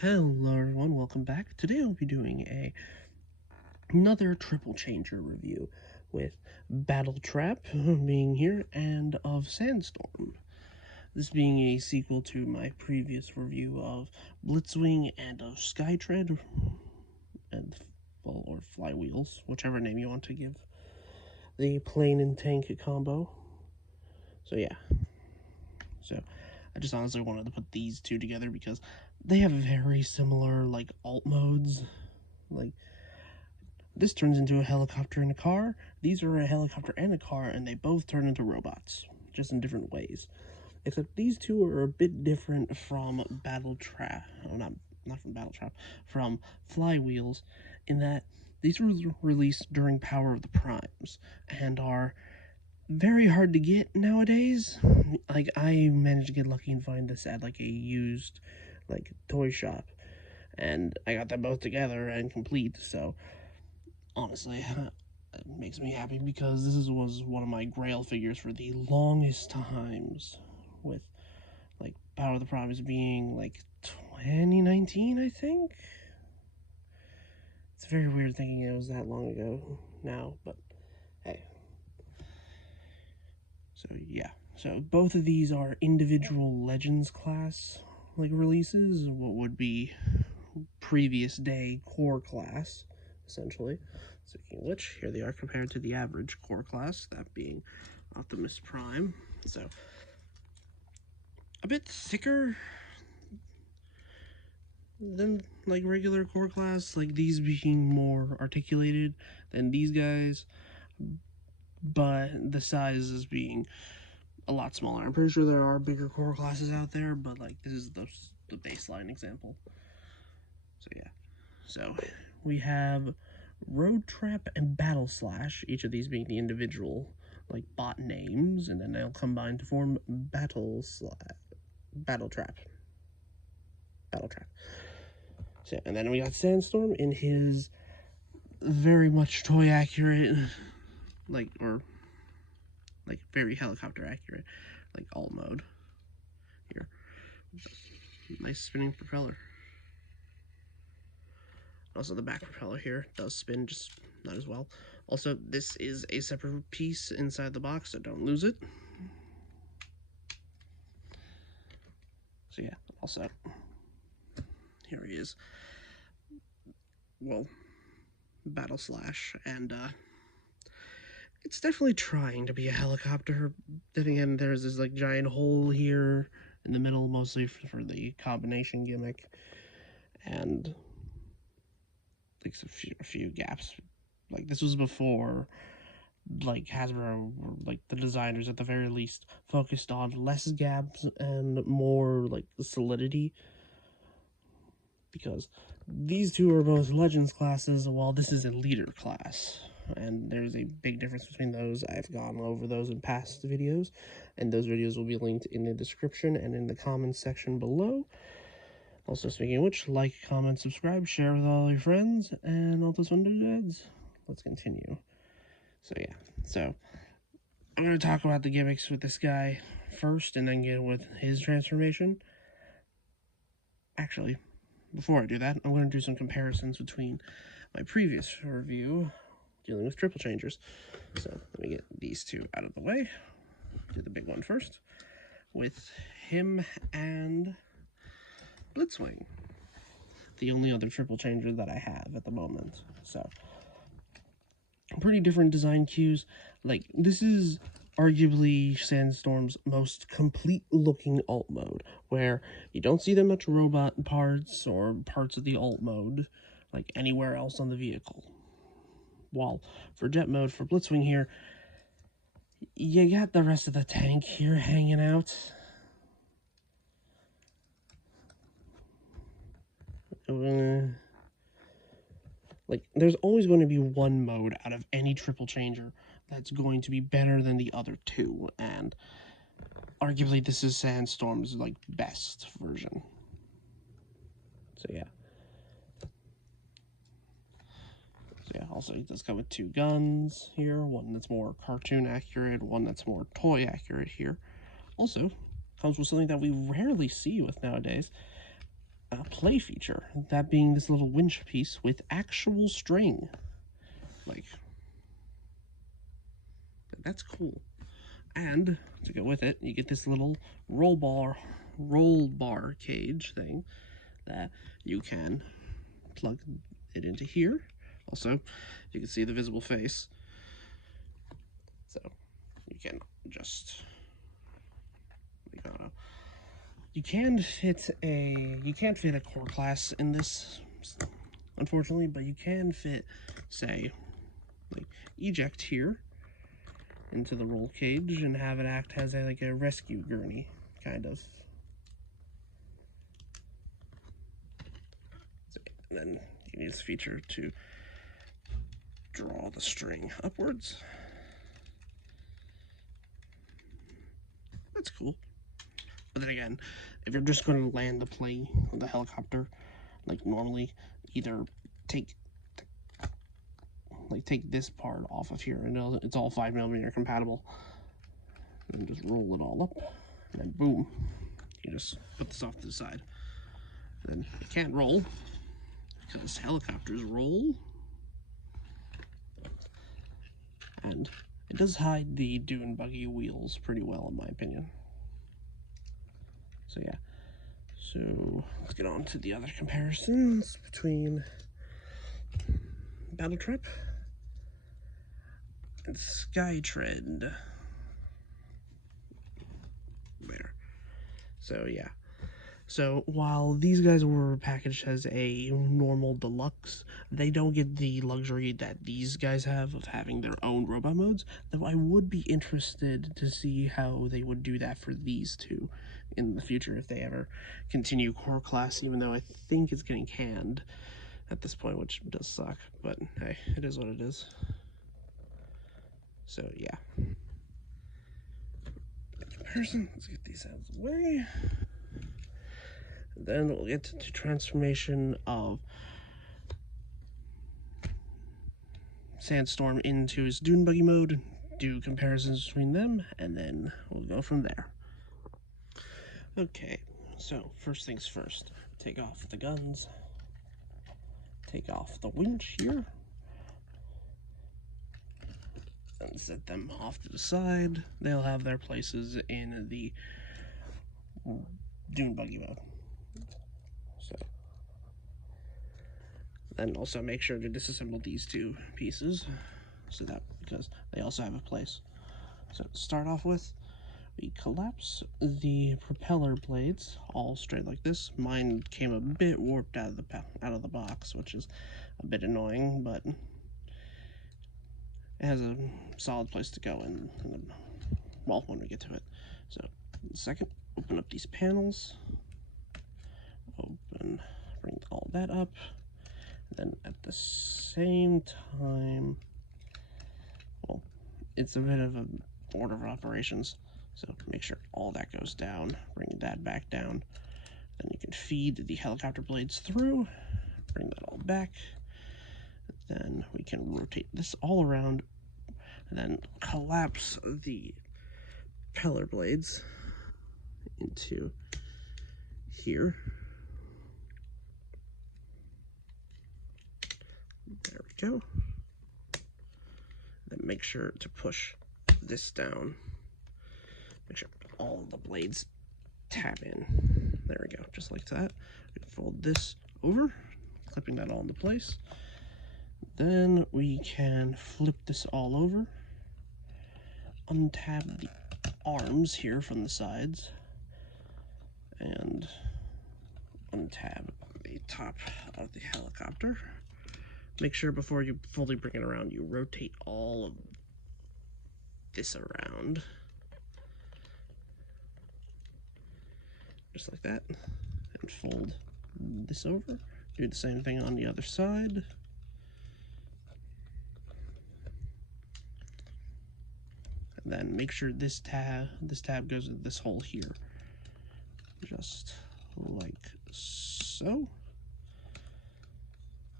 Hello everyone, welcome back. Today I'll be doing another triple changer review with Battletrap being here and of Sandstorm. This being a sequel to my previous review of Blitzwing and of Skytread and or Flywheels, whichever name you want to give the plane and tank combo. So yeah. So I just honestly wanted to put these two together because they have very similar alt modes. This turns into a helicopter and a car. These are a helicopter and a car, and they both turn into robots, just in different ways. Except these two are a bit different from Battletrap. Oh, not from Battletrap, from Flywheels, in that these were released during Power of the Primes and are very hard to get nowadays. I managed to get lucky and find this at a used toy shop, and I got them both together and complete. So honestly, it makes me happy because was one of my grail figures for the longest times, with Power of the Primes being 2019, I think. It's very weird thinking it was that long ago now, but hey. So yeah, so both of these are individual Legends class releases, what would be previous day core class, essentially. Speaking of which, here they are compared to the average core class, that being Optimus Prime. So a bit thicker than regular core class, these being more articulated than these guys, but the size is being a lot smaller. I'm pretty sure there are bigger core classes out there, but this is the baseline example. So yeah, so we have Road Trap and Battle Slash, each of these being the individual bot names, and then they'll combine to form Battletrap. So, and then we got Sandstorm in his very much toy accurate, very helicopter accurate, alt mode. Here, nice spinning propeller. Also, the back propeller here does spin, just not as well. Also, this is a separate piece inside the box, so don't lose it. So yeah, also, here he is. Well, Battle Slash, and it's definitely trying to be a helicopter. Then again, there's this giant hole here in the middle, mostly for the combination gimmick, and a few gaps. This was before Hasbro, or the designers at the very least, focused on less gaps and more solidity, because these two are both Legends classes while this is a leader class, and there's a big difference between those. I've gone over those in past videos, and those videos will be linked in the description and in the comments section below. Also, speaking of which, like, comment, subscribe, share with all your friends, and all those fun dudes. Let's continue. So yeah, so I'm going to talk about the gimmicks with this guy first, and then get with his transformation. Actually, before I do that, I'm going to do some comparisons between my previous review dealing with triple changers. So let me get these two out of the way. Do the big one first with him and Blitzwing, the only other triple changer that I have at the moment. So pretty different design cues. This is arguably Sandstorm's most complete looking alt mode, where you don't see that much robot parts or parts of the alt mode anywhere else on the vehicle. While for jet mode, for Blitzwing here, you got the rest of the tank here hanging out. There's always going to be one mode out of any triple changer that's going to be better than the other two, and arguably this is Sandstorm's best version. So yeah. Also it does come with two guns here, one that's more cartoon accurate, one that's more toy accurate here. Also comes with something that we rarely see with nowadays, play feature, that being this little winch piece with actual string. Like, that's cool. And to go with it, you get this little roll bar cage thing that you can plug it into here. Also, you can see the visible face, so you can just you can't fit a core class in this, unfortunately, but you can fit, say, like eject here into the roll cage and have it act as like a rescue gurney, kind of. And then you use this feature to draw the string upwards. That's cool. But then again, if you're just going to land the plane, the helicopter, like normally, either take this part off of here, and it's all 5mm compatible, and just roll it all up, and then boom, you just put this off to the side. And then it can't roll because helicopters roll, and it does hide the dune buggy wheels pretty well, in my opinion. So yeah, so let's get on to the other comparisons between Battletrap and Skytrend. There. So yeah. So while these guys were packaged as a normal deluxe, they don't get the luxury that these guys have of having their own robot modes, though I would be interested to see how they would do that for these two in the future if they ever continue core class, even though I think it's getting canned at this point, which does suck, but hey, it is what it is. So yeah. Comparison, let's get these out of the way. Then we'll get to transformation of Sandstorm into his dune buggy mode, do comparisons between them, and then we'll go from there. Okay, so first things first, take off the guns, take off the winch here, and set them off to the side. They'll have their places in the dune buggy mode. So then also make sure to disassemble these two pieces, so that because they also have a place. So to start off with, we collapse the propeller blades all straight like this. Mine came a bit warped out of the box, which is a bit annoying, but it has a solid place to go in well, when we get to it. So second, open up these panels, bring all that up, and then at the same time, well, it's a bit of an order of operations, so make sure all that goes down, bring that back down, then you can feed the helicopter blades through, bring that all back, then we can rotate this all around, and then collapse the propeller blades into here. There we go. Then make sure to push this down. Make sure all the blades tab in. There we go, just like that. We fold this over, clipping that all into place. Then we can flip this all over, untab the arms here from the sides, and untab the top of the helicopter. Make sure before you fully bring it around, you rotate all of this around. Just like that. And fold this over. Do the same thing on the other side. And then make sure this tab goes in this hole here. Just like so.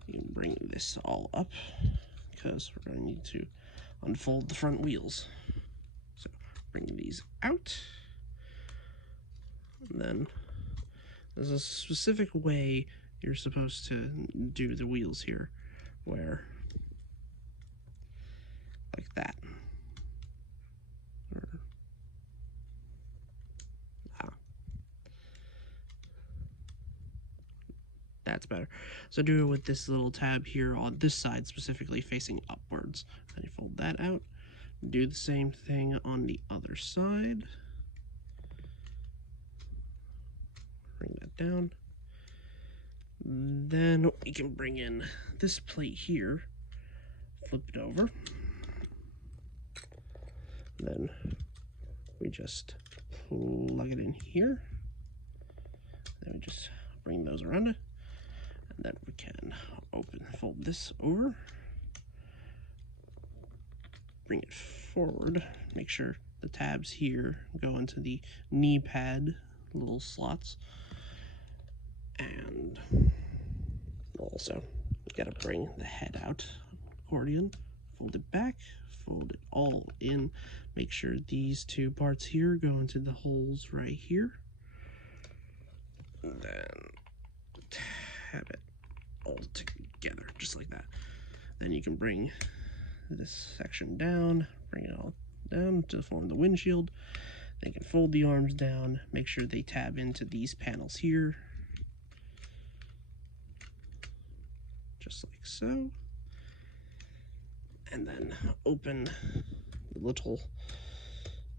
You can bring this all up because we're going to need to unfold the front wheels. So bring these out, and then There's a specific way you're supposed to do the wheels here, where like that. Or, that's better. So do it with this little tab here on this side, specifically facing upwards. And you fold that out. Do the same thing on the other side. Bring that down. Then we can bring in this plate here, flip it over. Then we just plug it in here. Then we just bring those around it. And then we can fold this over. Bring it forward. Make sure the tabs here go into the knee pad little slots. And also, you gotta bring the head out, accordion, fold it back, fold it all in. Make sure these two parts here go into the holes right here. And then tab it all together, just like that. Then you can bring this section down, bring it all down to form the windshield. Then you can fold the arms down, make sure they tab into these panels here. Just like so. And then open the little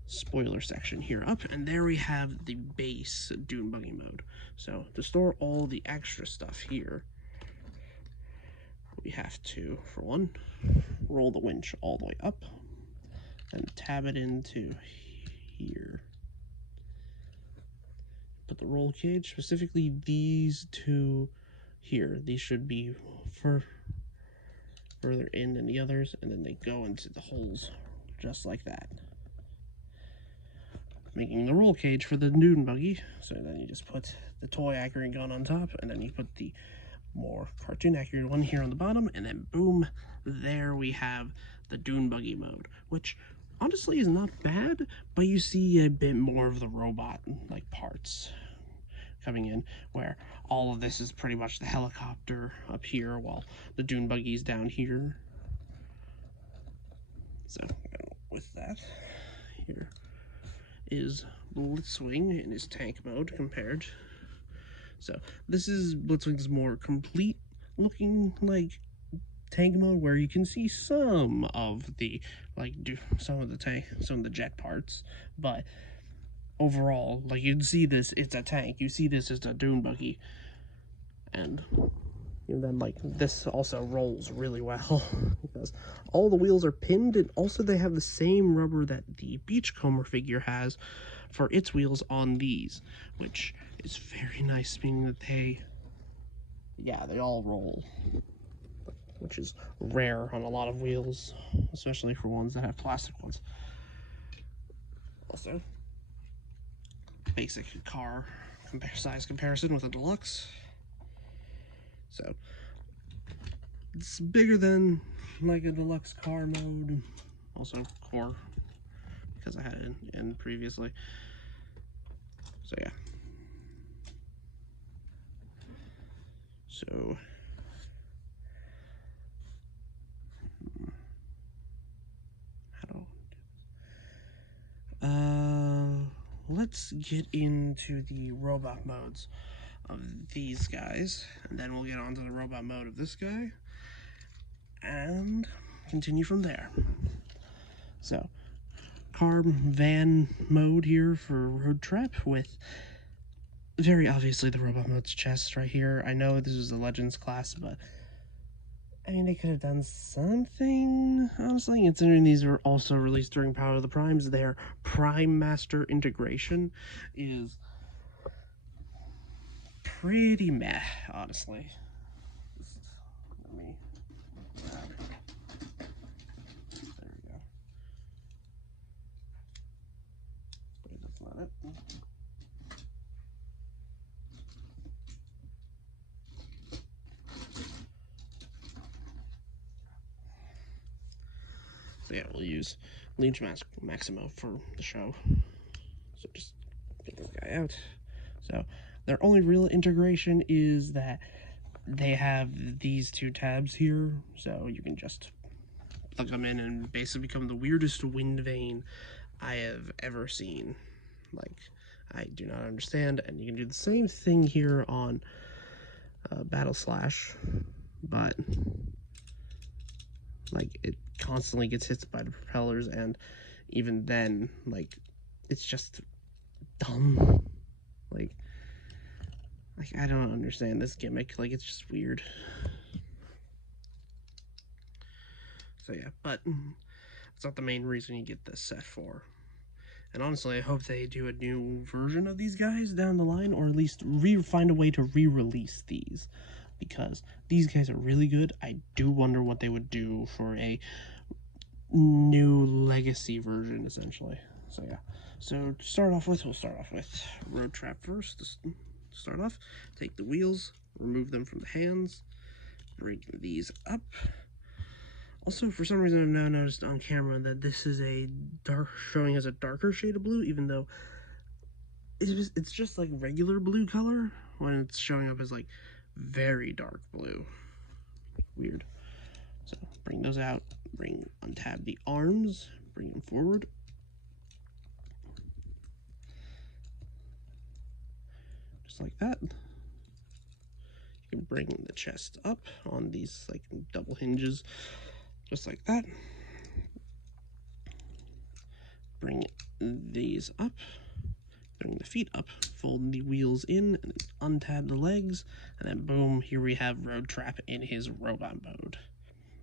spoiler section here up, and there we have the base dune buggy mode. So to store all the extra stuff here, we have to, for one, roll the winch all the way up and tab it into here. Put the roll cage, specifically these two here, these should be further in than the others, and then they go into the holes just like that, making the roll cage for the dune buggy. So then you just put the toy accurate gun on top, and then you put the more cartoon accurate one here on the bottom, and then boom, there we have the dune buggy mode, which honestly is not bad, but you see a bit more of the robot like parts coming in, where all of this is pretty much the helicopter up here while the dune buggy's down here. So with that, here is Blitzwing in his tank mode compared. So this is Blitzwing's more complete looking like tank mode, where you can see some of the some of the jet parts, but overall, like, you'd see this, it's a tank. You see this as a dune buggy, and then like this also rolls really well because all the wheels are pinned, and also they have the same rubber that the Beachcomber figure has for its wheels on these, which is very nice, meaning that they all roll, which is rare on a lot of wheels, especially for ones that have plastic ones. Also, basic car size comparison with a deluxe. So it's bigger than like a deluxe car mode. Also core, because I had it in previously. So yeah. So let's get into the robot modes of these guys, and then we'll get on to the robot mode of this guy and continue from there. So car van mode here for Road Trap, with very obviously the robot mode's chest right here. I know this is a Legends class, but I mean, they could have done something, honestly, considering these were also released during Power of the Primes. Their Prime Master integration is pretty meh, honestly. Let me grab. There we go. Wait, that's not it. So yeah, we'll use Leech Maximo for the show. So just get this guy out. So Their only real integration is that they have these two tabs here, so you can just plug them in and basically become the weirdest wind vane I have ever seen. Like, I do not understand, and you can do the same thing here on Battle Slash, but like it constantly gets hit by the propellers, and even then, like, it's just dumb. Like I don't understand this gimmick. Like, it's just weird. So yeah, but it's not the main reason you get this set for. And honestly, I hope they do a new version of these guys down the line, or at least find a way to re-release these, because these guys are really good. I do wonder what they would do for a new legacy version, essentially. So yeah. So to start off with, we'll start off with Road Trap first. To start off, take the wheels, remove them from the hands, bring these up. Also, for some reason, I've now noticed on camera that this is showing as a darker shade of blue, even though it's just like regular blue color when it's showing up as like very dark blue. Weird. So bring those out, untab the arms, bring them forward. Just like that. You can bring the chest up on these like double hinges, just like that. Bring these up, bring the feet up, fold the wheels in, and untab the legs, and then boom, here we have Road Trap in his robot mode.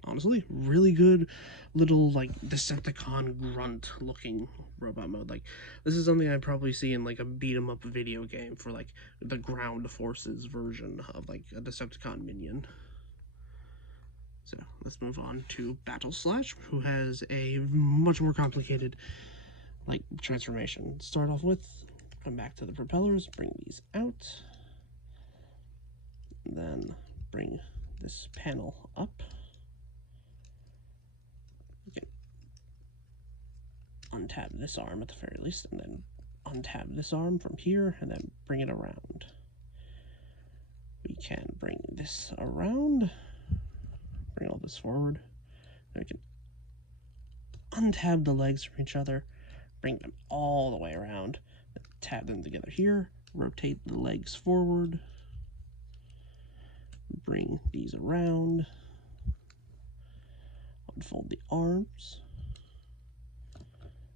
Honestly, really good little like Decepticon grunt looking robot mode. Like, this is something I'd probably see in like a beat 'em up video game for like the ground forces version of like a Decepticon minion. So let's move on to Battle Slash, who has a much more complicated like transformation. Start off with, come back to the propellers, bring these out, then bring this panel up. Untab this arm at the very least, and then untab this arm from here, and then bring it around. We can bring this around, bring all this forward. Then we can untab the legs from each other, bring them all the way around, tab them together here, rotate the legs forward, bring these around, unfold the arms,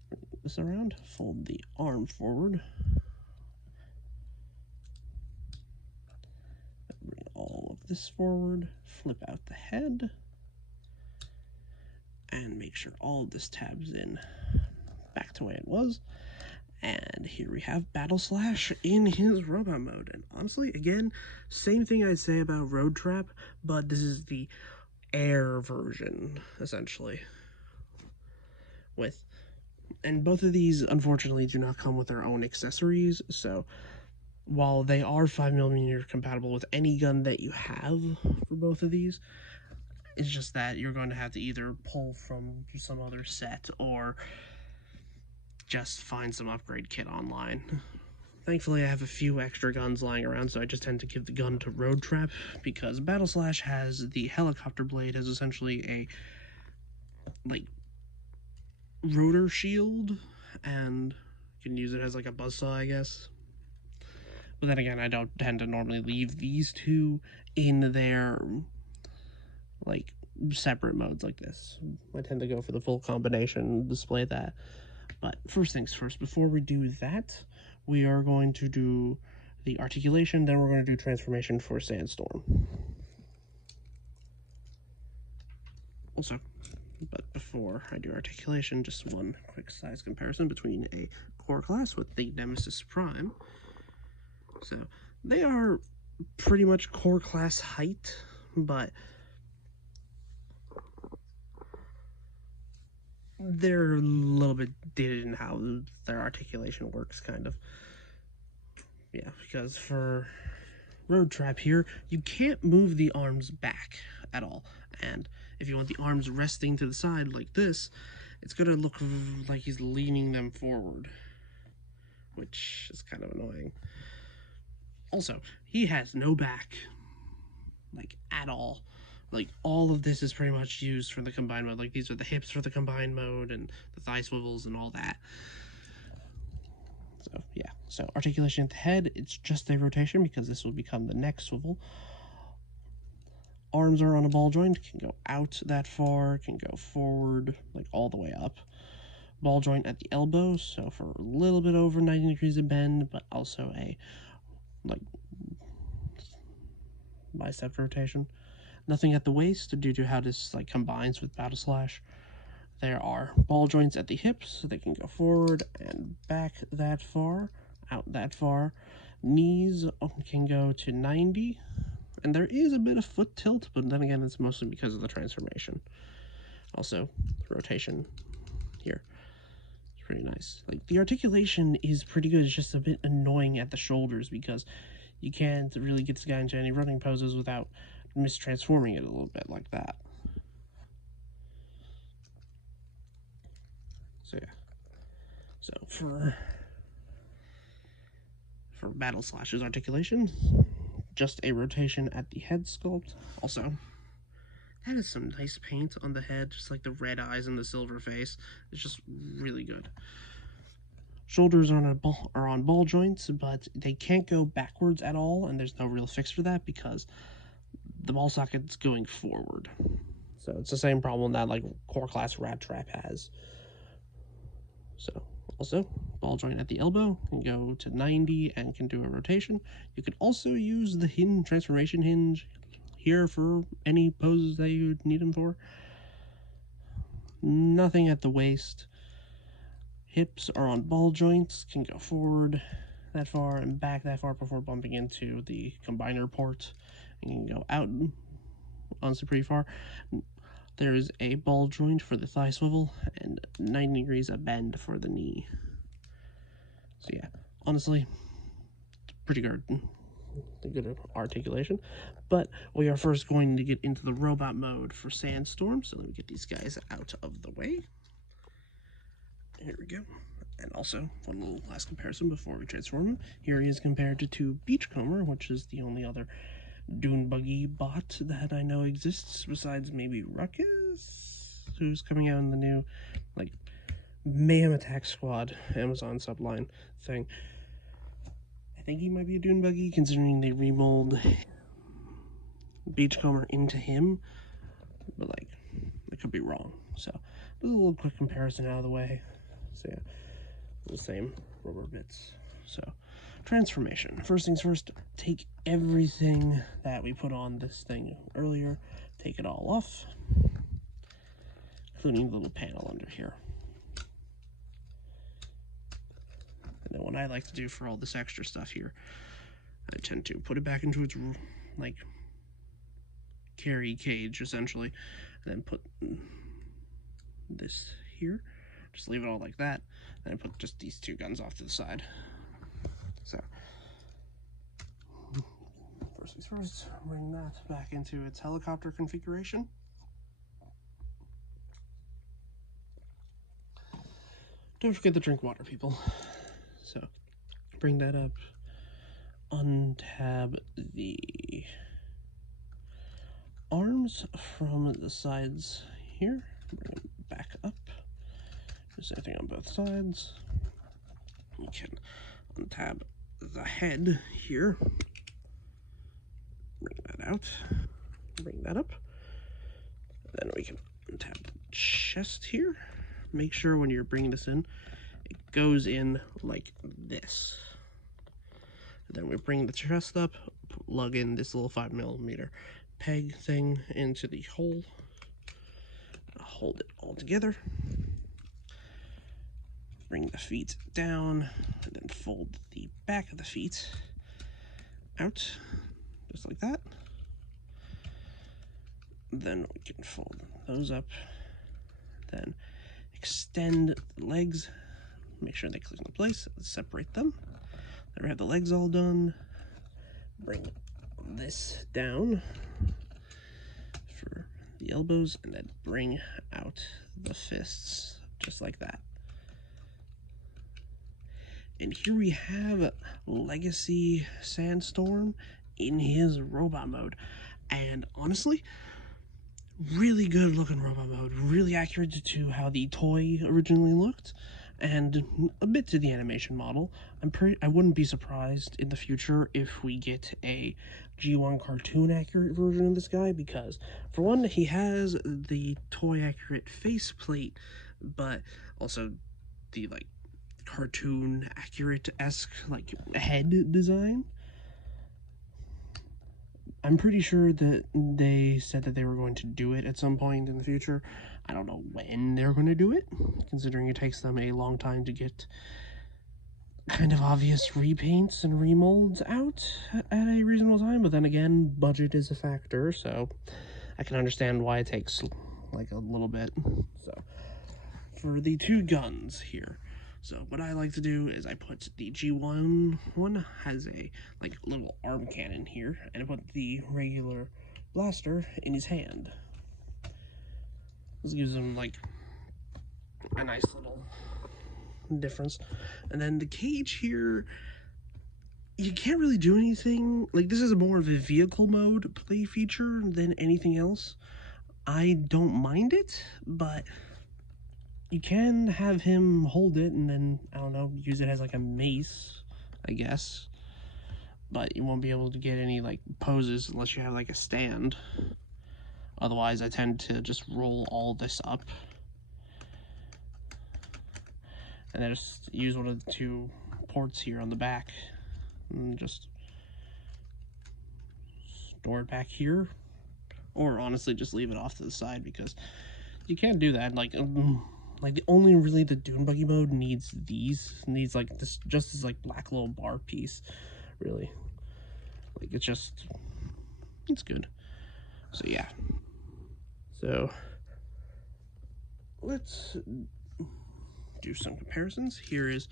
bring this around, fold the arm forward, bring all of this forward, flip out the head, and make sure all of this tabs in back to the way it was. And here we have Battle Slash in his robot mode. And honestly, again, same thing I'd say about Road Trap, but this is the air version, essentially. And both of these, unfortunately, do not come with their own accessories, so while they are 5mm compatible with any gun that you have for both of these, it's just that you're going to have to either pull from some other set or just find some upgrade kit online. Thankfully, I have a few extra guns lying around, so I just tend to give the gun to Road Trap, because Battle Slash has the helicopter blade as essentially a, like, rotor shield, and you can use it as, like, a buzzsaw, I guess. But then again, I don't tend to normally leave these two in their, like, separate modes like this. I tend to go for the full combination, display that. But first things first, before we do that, we are going to do the articulation, then we're going to do transformation for Sandstorm. Also, but before I do articulation, just one quick size comparison between a core class with the Nemesis Prime. So, they are pretty much core class height, but they're a little bit dated in how their articulation works, kind of. Yeah, because for Road Trap here, you can't move the arms back at all. And if you want the arms resting to the side like this, it's going to look like he's leaning them forward, which is kind of annoying. Also, he has no back, like, at all. Like, all of this is pretty much used for the combined mode. Like, these are the hips for the combined mode, and the thigh swivels and all that. So, yeah. So, articulation at the head, it's just a rotation because this will become the neck swivel. Arms are on a ball joint, can go out that far, can go forward, like, all the way up. Ball joint at the elbow, so for a little bit over 90 degrees of bend, but also a, like, bicep rotation. Nothing at the waist due to how this, like, combines with Battle Slash. There are ball joints at the hips, so they can go forward and back that far, out that far. Knees can go to 90, and there is a bit of foot tilt, but then again, it's mostly because of the transformation. Also, rotation here. It's pretty nice. Like, the articulation is pretty good. It's just a bit annoying at the shoulders because you can't really get this guy into any running poses without mistransforming it a little bit like that. So yeah. So for Battle Slash's articulation, just a rotation at the head sculpt. Also, that is some nice paint on the head, just like the red eyes and the silver face. It's just really good. Shoulders are on ball joints, but they can't go backwards at all, and there's no real fix for that because the ball socket's going forward. So it's the same problem that like core class Battletrap has. So also, ball joint at the elbow can go to 90 and can do a rotation. You could also use the hinge, transformation hinge here for any poses that you need them for. Nothing at the waist. Hips are on ball joints, can go forward that far and back that far before bumping into the combiner port. And can go out on pretty far. There is a ball joint for the thigh swivel and 90 degrees of bend for the knee. So yeah, honestly, pretty good. Good articulation. But we are first going to get into the robot mode for Sandstorm. So let me get these guys out of the way. Here we go. And also, one little last comparison before we transform him. Here he is compared to Beachcomber, which is the only other dune buggy bot that I know exists, besides maybe Ruckus, who's coming out in the new, like, Mayhem Attack Squad Amazon subline thing. I think he might be a dune buggy, considering they remold Beachcomber into him, but, like, I could be wrong. So, a little quick comparison out of the way. So yeah, the same rubber bits. So, transformation. First things first, take everything that we put on this thing earlier, take it all off, including the little panel under here. And then what I like to do for all this extra stuff here, I tend to put it back into its, like, carry cage, essentially, and then put this here. Just leave it all like that, and I put just these two guns off to the side. So, first things first, bring that back into its helicopter configuration. Don't forget to drink water, people. So, bring that up, untab the arms from the sides here, bring them back up. Do the same thing on both sides. You can untab the head here, bring that out, bring that up. Then we can untab the chest here. Make sure when you're bringing this in, it goes in like this. And then we bring the chest up, plug in this little 5mm peg thing into the hole, hold it all together, bring the feet down, and then fold the back of the feet out, just like that. Then we can fold those up, then extend the legs, make sure they click into place, separate them. Then we have the legs all done. Bring this down for the elbows, and then bring out the fists, just like that. And here we have Legacy Sandstorm in his robot mode. And honestly, really good looking robot mode, really accurate to how the toy originally looked, and a bit to the animation model. I wouldn't be surprised in the future if we get a G1 cartoon accurate version of this guy, because for one, he has the toy accurate faceplate, but also the like cartoon accurate-esque like head design. I'm pretty sure that they said that they were going to do it at some point in the future. I don't know when they're going to do it, considering it takes them a long time to get kind of obvious repaints and remolds out at a reasonable time. But then again, budget is a factor, so I can understand why it takes like a little bit. So for the two guns here, so what I like to do is I put the G1 one has a like little arm cannon here, and I put the regular blaster in his hand. This gives him like a nice little difference. And then the cage here, you can't really do anything. Like, this is more of a vehicle mode play feature than anything else. I don't mind it, but you can have him hold it and then, I don't know, use it as like a mace, I guess. But you won't be able to get any like poses unless you have like a stand. Otherwise, I tend to just roll all this up. And then just use one of the two ports here on the back. And just store it back here. Or honestly, just leave it off to the side, because you can't do that. Like the only really the dune buggy mode needs these. Needs like this, just this like black little bar piece, really. Like it's good. So yeah. So let's do some comparisons. Here is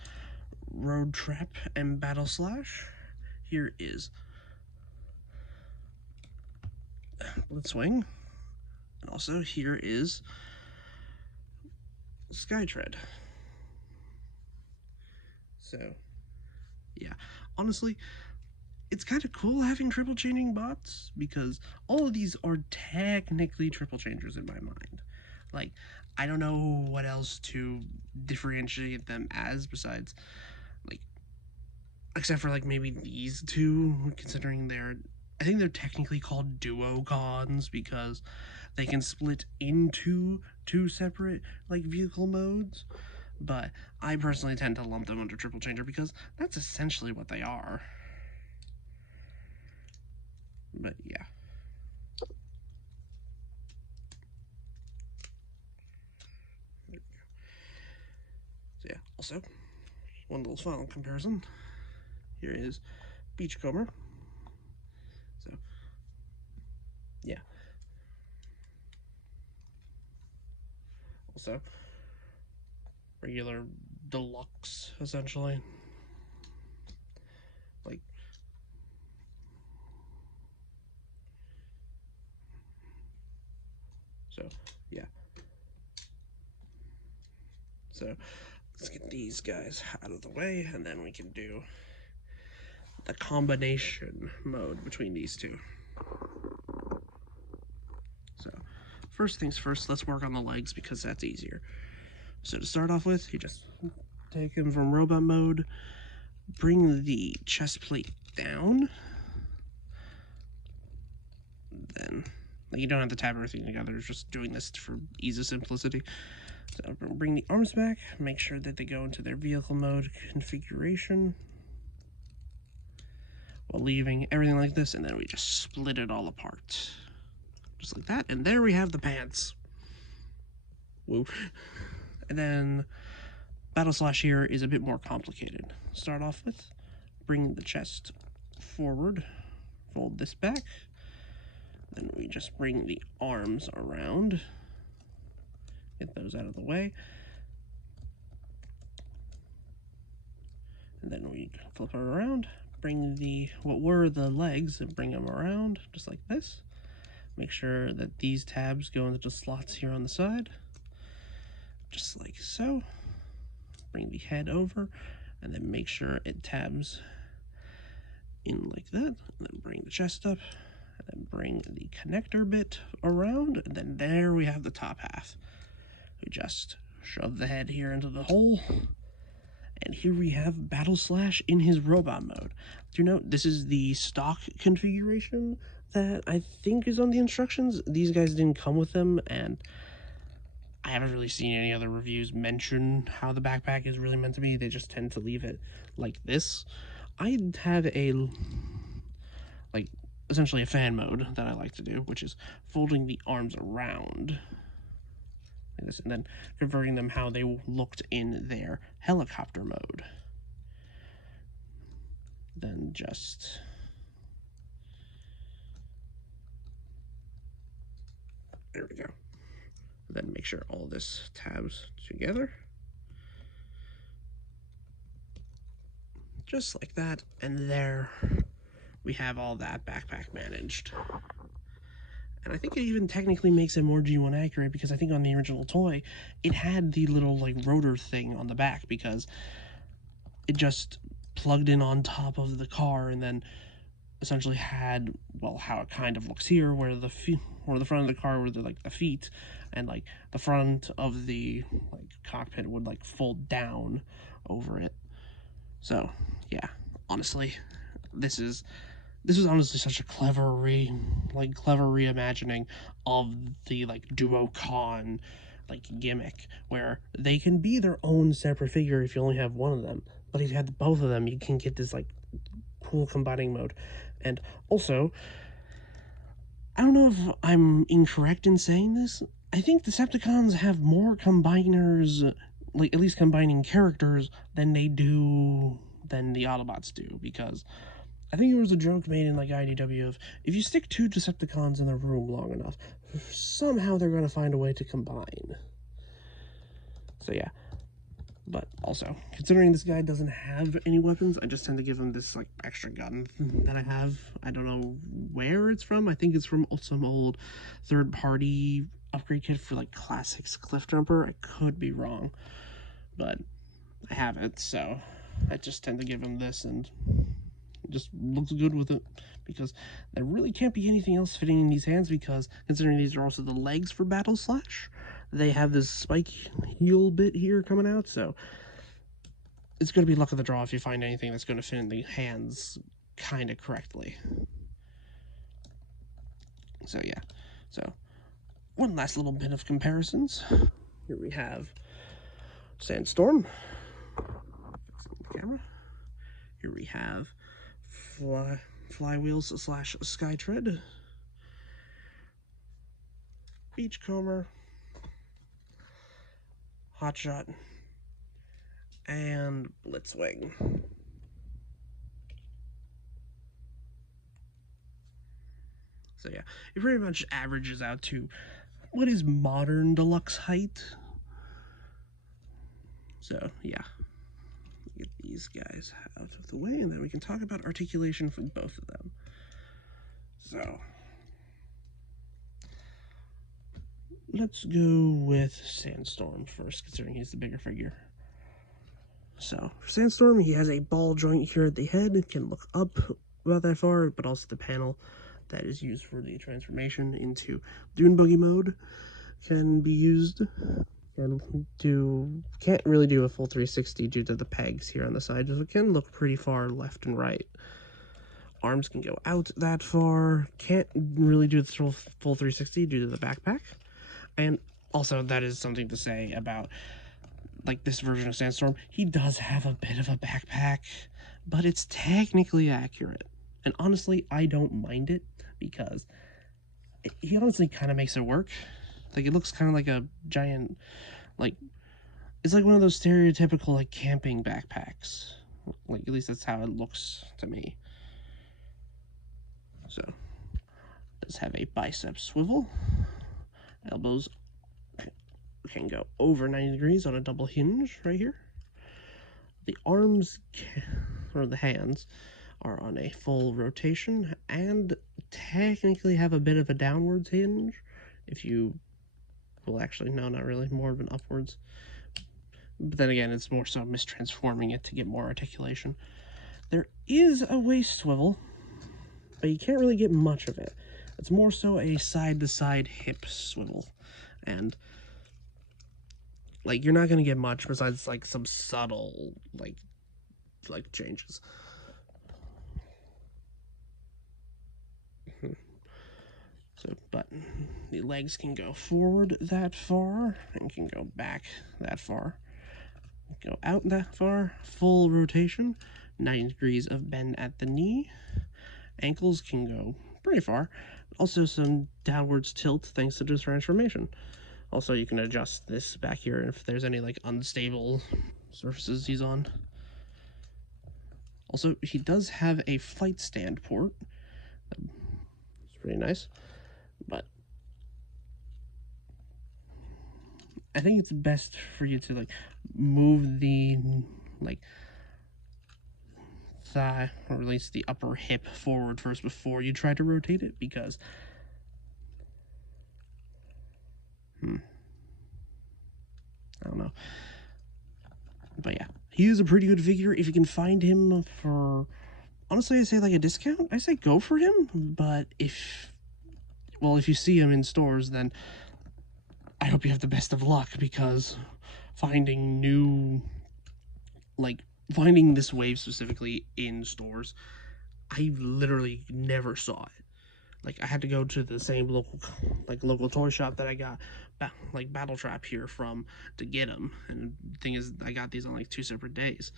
Road Trap and Battle Slash. Here is Blitzwing. And also here is Skytread. So yeah, honestly, it's kind of cool having triple chaining bots, because all of these are technically triple changers in my mind. Like, I don't know what else to differentiate them as besides, like, except for like maybe these two, considering I think they're technically called duocons because they can split into two separate like vehicle modes. But I personally tend to lump them under triple changer because that's essentially what they are. But yeah. There we go. So yeah, also, one little final comparison. Here is Beachcomber. So yeah. Also, regular deluxe, essentially. Like, so yeah. So let's get these guys out of the way, and then we can do the combination mode between these two. So first things first, let's work on the legs because that's easier. So to start off with, you just take him from robot mode, bring the chest plate down, then you don't have to tab everything together, just doing this for ease of simplicity. So bring the arms back, make sure that they go into their vehicle mode configuration while leaving everything like this, and then we just split it all apart. Just like that, and there we have the pants. Woo. And then Battle Slash here is a bit more complicated. Start off with bring the chest forward, fold this back, then we just bring the arms around, get those out of the way, and then we flip it around, bring what were the legs and bring them around just like this. Make sure that these tabs go into the slots here on the side, just like so. Bring the head over, and then make sure it tabs in like that, and then bring the chest up, and then bring the connector bit around, and then there we have the top half. We just shove the head here into the hole, and here we have Battle Slash in his robot mode. Do you know, this is the stock configuration that I think is on the instructions. These guys didn't come with them, and I haven't really seen any other reviews mention how the backpack is really meant to be. They just tend to leave it like this. I have a, like, essentially a fan mode that I like to do, which is folding the arms around like this, and then converting them how they looked in their helicopter mode. Then just there we go. Then make sure all this tabs together. Just like that, and there we have all that backpack managed. And I think it even technically makes it more G1 accurate, because I think on the original toy, it had the little like rotor thing on the back, because it just plugged in on top of the car and then essentially had, well, how it kind of looks here, where the front of the car were the feet, and like the front of the like cockpit would like fold down over it. So yeah, honestly, this is honestly such a clever reimagining of the like Duocon like gimmick, where they can be their own separate figure if you only have one of them, but if you have both of them, you can get this like cool combining mode. And also, I don't know if I'm incorrect in saying this, I think Decepticons have more combiners, like at least combining characters, than the Autobots do, because I think there was a joke made in like IDW of, if you stick two Decepticons in the room long enough, somehow they're going to find a way to combine. So yeah. But also, considering this guy doesn't have any weapons, I just tend to give him this like extra gun that I have. I don't know where it's from. I think it's from some old third-party upgrade kit for like Classics Cliff Jumper. I could be wrong, but I have it, so I just tend to give him this, and it just looks good with it, because there really can't be anything else fitting in these hands, because considering these are also the legs for Battle Slash, they have this spike heel bit here coming out, so it's going to be luck of the draw if you find anything that's going to fit in the hands kind of correctly. So yeah, so one last little bit of comparisons. Here we have Sandstorm. Camera. Here we have Flywheels / Skytread, Beachcomber, Hotshot, and Blitzwing. So yeah, it pretty much averages out to what is modern deluxe height. So yeah, get these guys out of the way, and then we can talk about articulation for both of them. So let's go with Sandstorm first, considering he's the bigger figure. So for Sandstorm, he has a ball joint here at the head. It can look up about that far, but also the panel that is used for the transformation into dune buggy mode can be used. Can't really do a full 360 due to the pegs here on the side, so it can look pretty far left and right. Arms can go out that far. Can't really do the full 360 due to the backpack. And also, that is something to say about like this version of Sandstorm. He does have a bit of a backpack, but it's technically accurate. And honestly, I don't mind it, because he honestly kind of makes it work. Like, it looks kind of like a giant, like, it's like one of those stereotypical, like, camping backpacks. Like, at least that's how it looks to me. So, it does have a bicep swivel. Elbows can go over 90 degrees on a double hinge right here. The arms, or the hands, are on a full rotation, and technically have a bit of a downwards hinge. If you, well, actually, no, not really, more of an upwards. But then again, it's more so mistransforming it to get more articulation. There is a waist swivel, but you can't really get much of it. It's more so a side-to-side hip swivel. And, like, you're not going to get much besides, like, some subtle, like changes. So, but the legs can go forward that far and can go back that far. Go out that far, full rotation, 90 degrees of bend at the knee. Ankles can go pretty far. Also some downwards tilt thanks to this transformation. Also, you can adjust this back here if there's any like unstable surfaces he's on. Also, he does have a flight stand port. It's pretty nice. But I think it's best for you to like move the like thigh, or at least the upper hip, forward first before you try to rotate it, because I don't know. But yeah, he is a pretty good figure. If you can find him for, honestly, I say like a discount, I say go for him. But if you see him in stores, then I hope you have the best of luck, because finding finding this wave specifically in stores, I literally never saw it. Like, I had to go to the same local toy shop that I got like Battletrap here from to get them. And the thing is, I got these on like 2 separate days.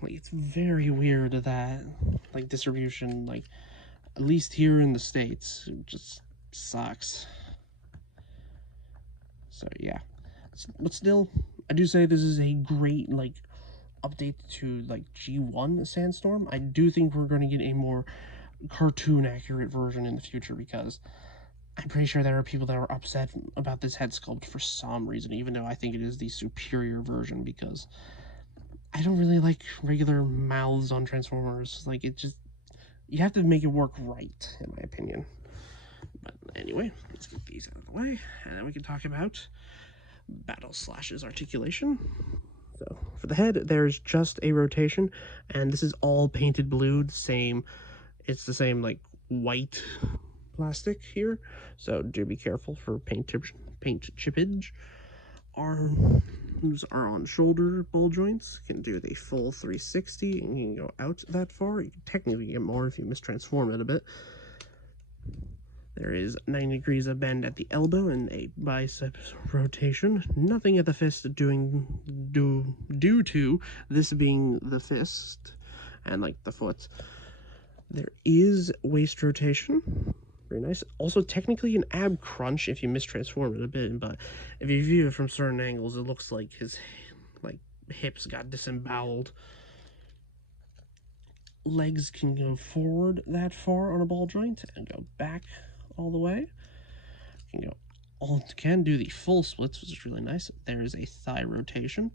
Like, it's very weird that like distribution, like at least here in the States, it just sucks. So yeah, but still, I do say this is a great like update to like G1 Sandstorm. I do think we're going to get a more cartoon accurate version in the future, because I'm pretty sure there are people that are upset about this head sculpt for some reason, even though I think it is the superior version, because I don't really like regular mouths on Transformers. Like, it just, you have to make it work right, in my opinion. But anyway, let's get these out of the way, and then we can talk about Battle/'s articulation. So for the head, there's just a rotation, and this is all painted blue, it's the same like white plastic here, so do be careful for paint chippage. Arms are on shoulder ball joints, can do the full 360 and you can go out that far. You can technically get more if you mistransform it a bit. There is 90 degrees of bend at the elbow and a biceps rotation. Nothing at the fist due to this being the fist and like the foot. There is waist rotation. Very nice. Also, technically an ab crunch if you mistransform it a bit, but if you view it from certain angles, it looks like his like hips got disemboweled. Legs can go forward that far on a ball joint and go back all the way. Can do the full splits, which is really nice. There is a thigh rotation,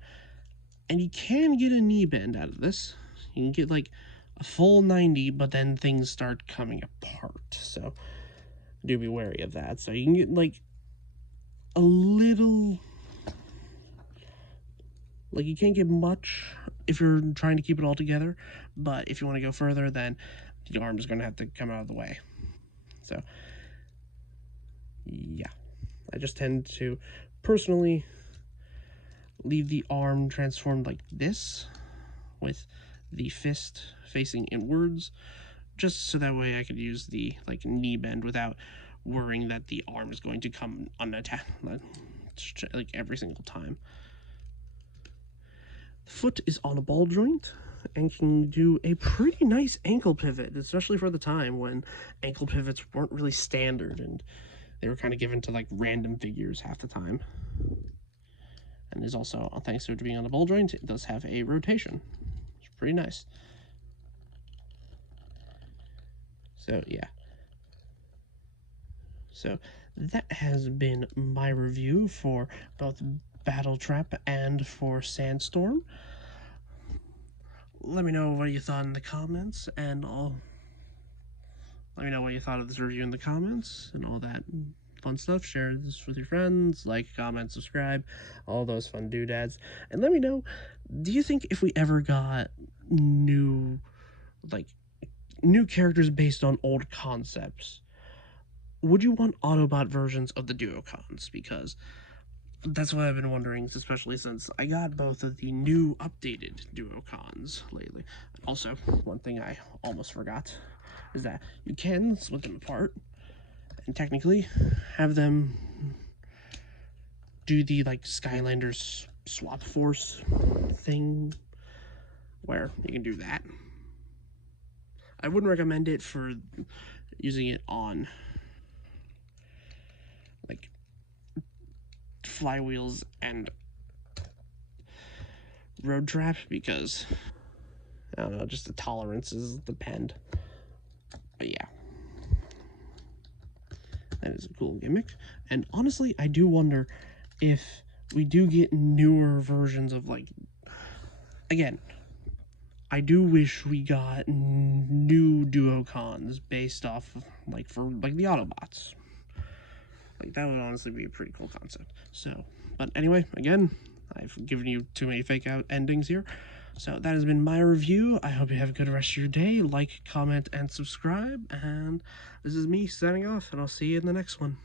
and you can get a knee bend out of this. You can get like a full 90, but then things start coming apart, so do be wary of that. So you can get like a little, like, you can't get much if you're trying to keep it all together, but if you want to go further, then the arm is going to have to come out of the way. So yeah, I just tend to personally leave the arm transformed like this, with the fist facing inwards, just so that way I could use the like knee bend without worrying that the arm is going to come unattached like every single time. The foot is on a ball joint and can do a pretty nice ankle pivot, especially for the time when ankle pivots weren't really standard and they were kind of given to like random figures half the time. And there's also, thanks to it being on a ball joint, it does have a rotation. It's pretty nice. So yeah. So that has been my review for both Battletrap and for Sandstorm. Let me know what you thought in the comments, and let me know what you thought of this review in the comments and all that fun stuff. Share this with your friends, like, comment, subscribe, all those fun doodads. And let me know, do you think if we ever got new characters based on old concepts, would you want Autobot versions of the Duocons? Because that's what I've been wondering, especially since I got both of the new updated Duocons lately. Also, one thing I almost forgot is that you can split them apart and technically have them do the Skylanders swap force thing where you can do that. I wouldn't recommend it for using it on flywheels and road trap because I don't know, just the tolerances depend. But yeah, that is a cool gimmick. And honestly, I do wonder if we do get newer versions of again, I do wish we got new Duocons based off of, for the Autobots. That would honestly be a pretty cool concept. So, but anyway, again, I've given you too many fake out endings here. So that has been my review. I hope you have a good rest of your day. Like, comment, and subscribe. And this is me signing off, and I'll see you in the next one.